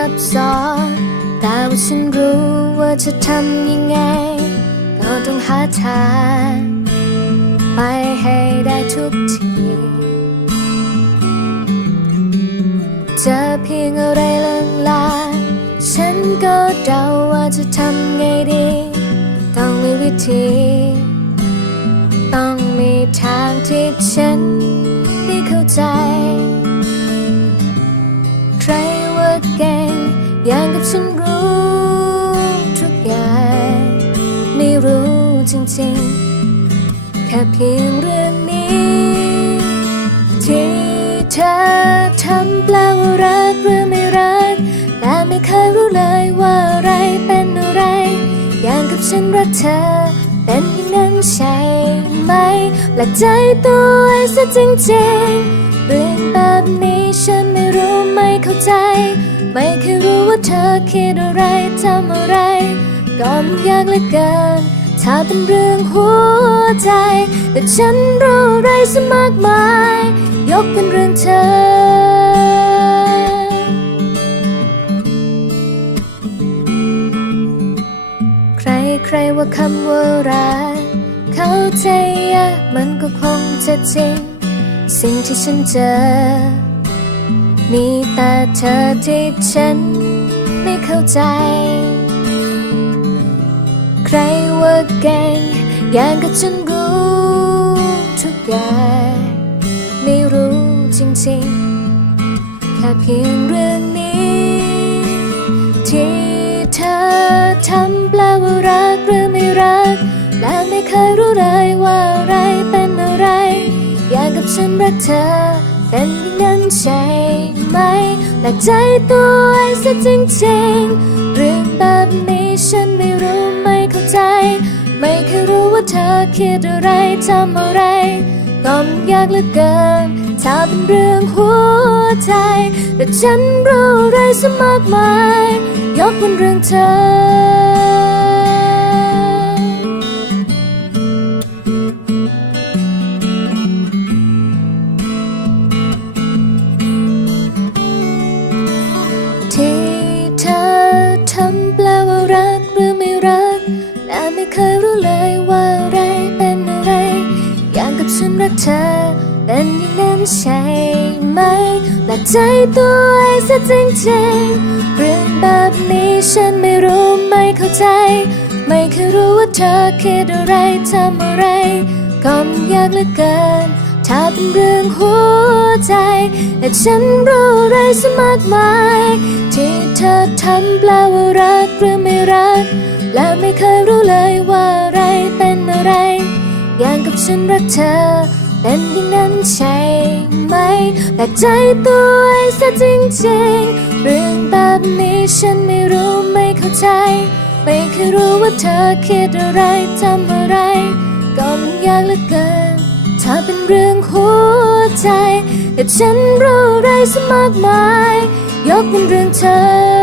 ซับซ้อนแต่ว่าฉันรู้ว่าจะทำยังไง ก็ต้องหาทางไปให้ได้ทุกทีเจอเพียงอะไรลางลางๆฉันก็เดาว่าจะทำไงดี ต้องมีวิธี ต้องมีทางที่ฉัน อย่างกับฉันรู้ทุกอย่าง ไม่รู้จริงๆ แค่เพียงเรื่องนี้ ที่เธอทำแปลว่ารักหรือไม่รัก แต่ไม่เคยรู้เลยว่าอะไรเป็นอะไร อย่างกับฉันรักเธอ เป็นอย่างนั้นใช่ไหมแลกใจตัวเองซะจริงๆเรื่องแบบนี้ฉันไม่รู้ไม่เข้าใจ ไม่เคยรู้ว่าเธอคิดอะไรทำอะไรก็มันยากเหลือเกิน ถ้าเป็นเรื่องหัวใจ แต่ฉันรู้อะไรซะมากมาย ยกเป็นเรื่องเธอใครใครว่าคำว่ารักเข้าใจยากมันก็คงจะจริง สิ่งที่ฉันเจอ มีแต่เธอที่ฉันไม่เข้าใจ ใครว่าเก่งอย่างกับฉันรู้ทุกอย่างไม่รู้จริงๆ แค่เพียงเรื่องนี้ ที่เธอทำแปลว่ารักหรือไม่รัก และไม่เคยรู้เลยว่าอะไรเป็นอะไร อย่างกับฉันรักเธอเป็นอย่างนั้นใช่ ไหมแปลกใจตัวเองซะจริงๆเรื่องแบบนี้ฉันไม่รู้ไม่เข้าใจ ไม่เคยรู้ว่าเธอคิดอะไรทำอะไรก็มันยากเหลือเกินถ้าเป็นเรื่องหัวใจ แต่ฉันรู้อะไรซะมากมาย ยกเป็นเรื่องเธอ ไหมแปลกใจตัวเองซะจริงๆเรื่องแบบนี้ฉันไม่รู้ไม่เข้าใจ ไม่เคยรู้ว่าเธอคิดอะไรทำอะไรก็มันยากเหลือเกิน ถ้าเป็นเรื่องหัวใจแต่ฉันรู้อะไรซะมากมาย ที่เธอทำแปลว่ารักหรือไม่รัก และไม่เคยรู้เลยว่าอะไรเป็นอะไร อย่างกับฉันรักเธอ เป็นอย่างนั้นใช่ ไหมแปลกใจตัวเองซะจริงๆ เรื่องแบบนี้ฉันไม่รู้ไม่เข้าใจ ไม่เคยรู้ว่าเธอคิดอะไรทำอะไร ก็มันยากเหลือเกิน ถ้าเป็นเรื่องหัวใจ แต่ฉันรู้อะไรซะมากมาย ยกเป็นเรื่องเธอ